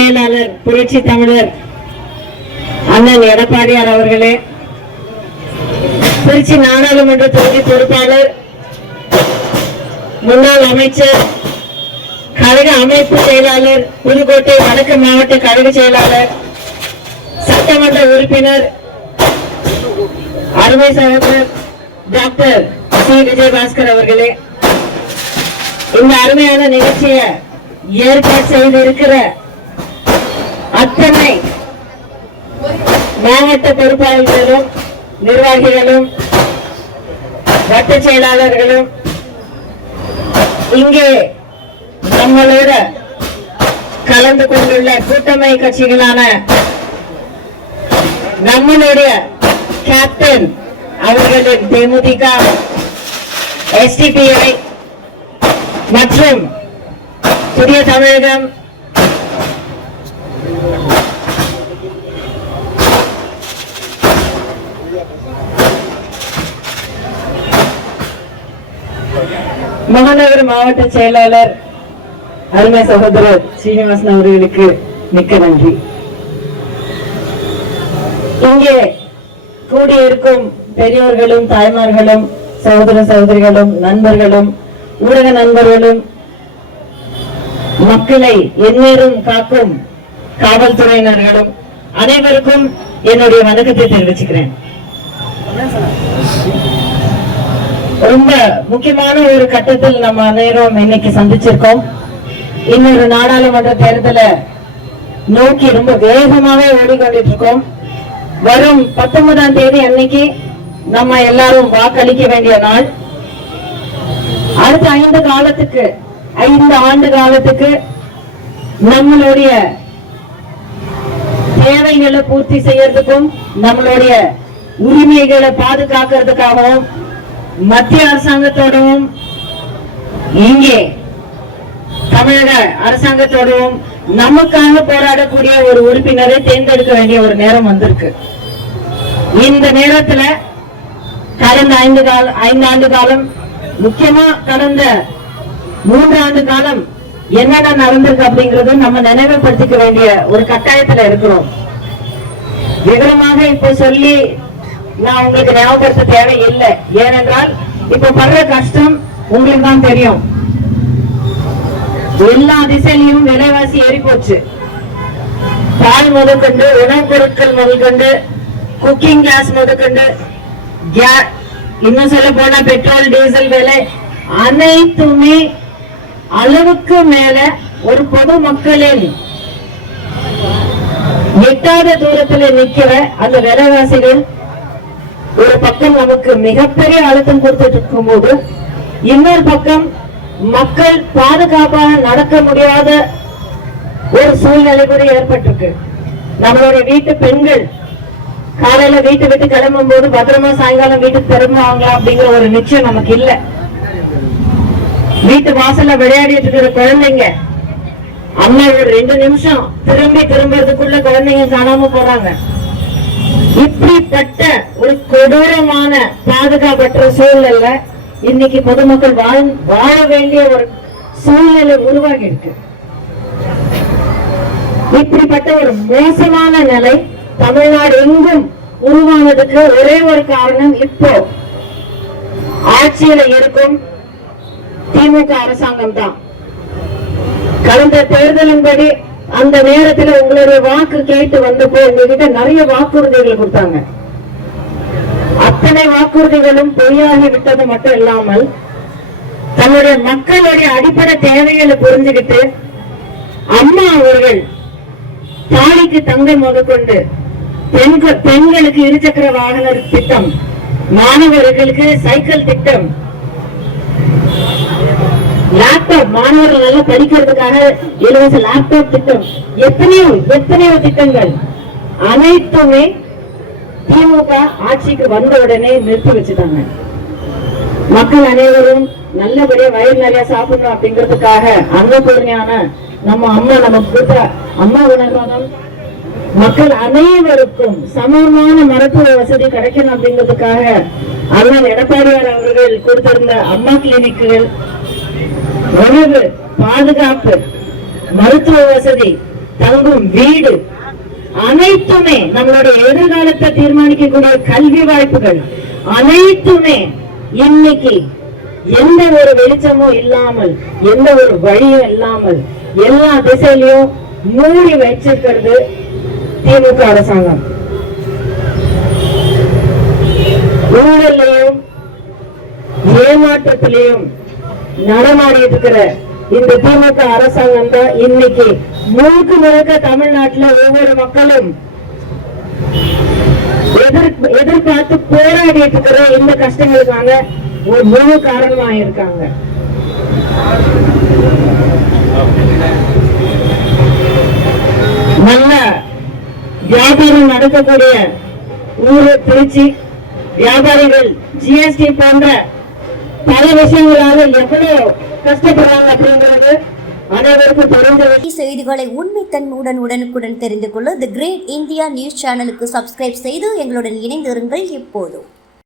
செயலாளர் புரட்சி தமிழர் அண்ணன் எடப்பாடியார் அவர்களே, திருச்சி நாடாளுமன்ற தொகுதி பொறுப்பாளர், முன்னாள் அமைச்சர், கழக அமைப்பு செயலாளர், புதுக்கோட்டை வடக்கு மாவட்ட கழக செயலாளர், சட்டமன்ற உறுப்பினர், அருமை சகோதரர் டாக்டர் சி விஜயபாஸ்கர் அவர்களே, இந்த அருமையான நிகழ்ச்சியை ஏற்பாடு செய்திருக்கிற அத்தனை மாவட்ட பொறுப்பாளர்களும், நிர்வாகிகளும், வட்ட செயலாளர்களும், இங்கே நம்மளோட கலந்து கொண்டுள்ள கூட்டமை கட்சிகளான நம்மளுடைய கேப்டன் அவர்களின் தேமுதிக, SDPI மற்றும் புதிய தமிழகம், மகாநகர மாவட்ட செயலாளர் அருமை சகோதரர் ஸ்ரீனிவாசன் அவர்களுக்கு மிக்க நன்றி. இங்கே கூடியிருக்கும் பெரியோர்களும், தாய்மார்களும், சகோதர சகோதரிகளும், நண்பர்களும், ஊடக நண்பர்களும், மக்களை எந்நேரம் காக்கும் காவல்துறையினர்களும் அனைவருக்கும் என்னுடைய வணக்கத்தை தெரிவிச்சுக்கிறேன். ரொம்ப முக்கியமான ஒரு கட்டத்தில் நம்ம அனைவரும் இன்னைக்கு சந்திச்சிருக்கோம். இன்னொரு நாடாளுமன்ற தேர்தலை நோக்கி ரொம்ப வேகமாவே ஓடிக்கொண்டிட்டு இருக்கோம். வரும் 19ஆம் தேதி அன்னைக்கு நம்ம எல்லாரும் வாக்களிக்க வேண்டிய நாள். அடுத்த 5 ஆண்டு காலத்துக்கு நம்மளுடைய தேவைகளை பூர்த்தி செய்யறதுக்கும், நம்மளுடைய உரிமைகளை பாதுகாக்கிறதுக்காகவும் மத்திய அரசாங்கத்தோடவும் இங்கே தமிழக அரசாங்கத்தோடவும் நமக்காக போராடக்கூடிய ஒரு உறுப்பினரை தேர்ந்தெடுக்க வேண்டிய ஒரு நேரம் வந்திருக்கு. இந்த நேரத்துல கடந்த 5 ஆண்டு காலம், முக்கியமா கடந்த 3 ஆண்டு காலம் என்னென்ன நடந்திருக்கு அப்படிங்கறது நம்ம நினைவுபடுத்திக்க வேண்டிய ஒரு கட்டாயத்துல இருக்கிறோம். விவரமாக இப்ப சொல்லி நான் உங்களுக்கு ஞாபகப்படுத்த தேவையில்லை. ஏனென்றால் இப்ப படுற கஷ்டம் உங்களுக்கு தான் தெரியும். எல்லா திசையிலும் விலைவாசி ஏறி போச்சு. பால் முதற்கொண்டு, உணவுப் பொருட்கள் முதற்கொண்டு, குக்கிங் கேஸ் முதற்கொண்டு, இன்னும் சொல்ல போனா பெட்ரோல், டீசல் விலை அனைத்துமே அளவுக்கு மேல ஒரு பொது மக்களின் எட்டாத தூரத்தில் நிக்கிற அந்த விலைவாசிகள் ஒரு பக்கம் நமக்கு மிகப்பெரிய அழுத்தம் கொடுத்துட்டு இருக்கும் போது, இன்னொரு பக்கம் மக்கள் பாதுகாப்பாக நடக்க முடியாத ஒரு சூழ்நிலை கூட ஏற்பட்டிருக்கு. நம்மளுடைய வீட்டு பெண்கள் காலையில வீட்டை விட்டு கிளம்பும் போது பத்திரமா சாயங்காலம் வீட்டுக்கு திரும்புவாங்களா அப்படிங்கிற ஒரு நிச்சயம் நமக்கு இல்ல. வீட்டு வாசல்ல விளையாடிட்டு இருக்கிற குழந்தைங்க, அம்மா ஒரு 2 நிமிஷம் திரும்புறதுக்குள்ள குழந்தைங்க காணாம போறாங்க. இப்படிப்பட்ட ஒரு கொடூரமான பாதுகாப்பற்ற சூழ்நிலை இன்னைக்கு பொதுமக்கள் வாழ வேண்டிய ஒரு சூழ்நிலை உருவாகி இருக்கு. இப்படிப்பட்ட ஒரு மோசமான நிலை தமிழ்நாடு எங்கும் உருவானதுக்கு ஒரே ஒரு காரணம், இப்போ ஆட்சியில இருக்கும் திமுக அரசாங்கம் தான். கடந்த தேர்தலின்படி அந்த நேரத்தில் உங்களுடைய வாக்கு கேட்டு வந்தப்போ உங்ககிட்ட நிறைய வாக்குறுதிகள் கொடுத்தாங்க. அத்தனை வாக்குறுதிகளும் பொய்யாகி விட்டது மட்டும் இல்லாமல், தன்னுடைய மக்களுடைய அடிப்படை தேவைகளை புரிஞ்சுக்கிட்டு அம்மா அவர்கள் தாலிக்கு தங்கம் முதற்கொண்டு, பெண்களுக்கு இருசக்கர வாகன திட்டம், மாணவர்களுக்கு சைக்கிள் திட்டம், லேப்டாப், மாணவர்கள் நல்லா படிக்கிறதுக்காக இலவச லேப்டாப் திட்டம், எத்தனையோ திட்டங்கள் அனைத்துமே திமுக ஆட்சிக்கு வந்த உடனே நிறுத்தி வச்சுட்டாங்க. மக்கள் அனைவரும் நல்லபடியா வயிறு நிறைய சாப்பிடணும் அப்படிங்கிறதுக்காக அன்னபூர்ணியான நம்ம அம்மா நமக்கு கொடுத்த அம்மா உணவகம், மக்கள் அனைவருக்கும் சமமான மருத்துவ வசதி கிடைக்கணும் அப்படிங்கிறதுக்காக அண்ணன் எடப்பாடியார் அவர்கள் கொடுத்திருந்த அம்மா கிளினிக்குகள், உணவு பாதுகாப்பு, மருத்துவ வசதி, தங்கும் வீடு அனைத்துமே நம்மளுடைய எதிர்காலத்தை தீர்மானிக்கக்கூடிய கல்வி வாய்ப்புகள் அனைத்துமே இன்னைக்கு எந்த ஒரு வெளிச்சமும் இல்லாமல் எந்த ஒரு வழியும் இல்லாமல் எல்லா திசையிலையும் மூடி வச்சிருக்கிறது திமுக அரசாங்கம். ஊழலையும் ஏமாற்றத்திலையும் நடமாடி இருக்கிற இந்த திமுக அரசாங்கம் தான் இன்னைக்கு முழுக்க முழுக்க தமிழ்நாட்டுல ஒவ்வொரு மக்களும் எதிர்பார்த்து போராடி இருக்கிற இந்த கஷ்டங்களுக்கான ஒரு முழு காரணமா இருக்காங்க. நல்ல வியாபாரம் நடக்கக்கூடிய ஊரு திருச்சி. வியாபாரிகள் ஜிஎஸ்டி போன்ற பல விஷயங்களால எவ்வளவு கஷ்டப்படுறாங்க அப்படிங்கிறது அனைவருக்கும் தெரிஞ்ச செய்திகளை உண்மைத்தன்மையுடன் உடனுக்குடன் தெரிந்து கொள்ள தி கிரேட் இந்தியா நியூஸ் சேனலுக்கு சப்ஸ்கிரைப் செய்து எங்களுடன் இணைந்திருங்கள். எப்போதும்